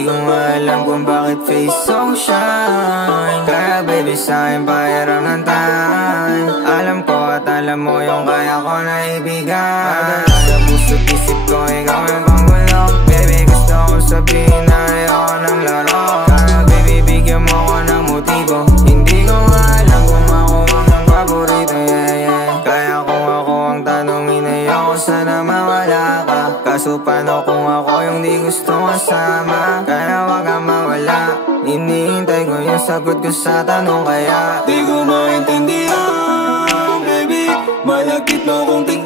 Di ko nga alam kung bakit face so shine. Kaya baby sa'kin pahiram ng time. Alam ko at alam mo yung kaya ko na ibigay. Sa puso't isip ko ikaw yung panggulo. Baby gusto kong sabihin na ayoko ng laro. Kaya baby bigyan mo ko ng motibo. Hindi ko nga alam kung ako ang paborito, yeah, yeah. Kaya kung ako ang tanongin ayoko sana mawala ka. Kaso paano kung ako yung di gusto kasama? Kaya wag kang mawala. Iniintay ko yung sagot ko sa tanong kaya di ko maintindihan, baby. Malagkit mo kung tingin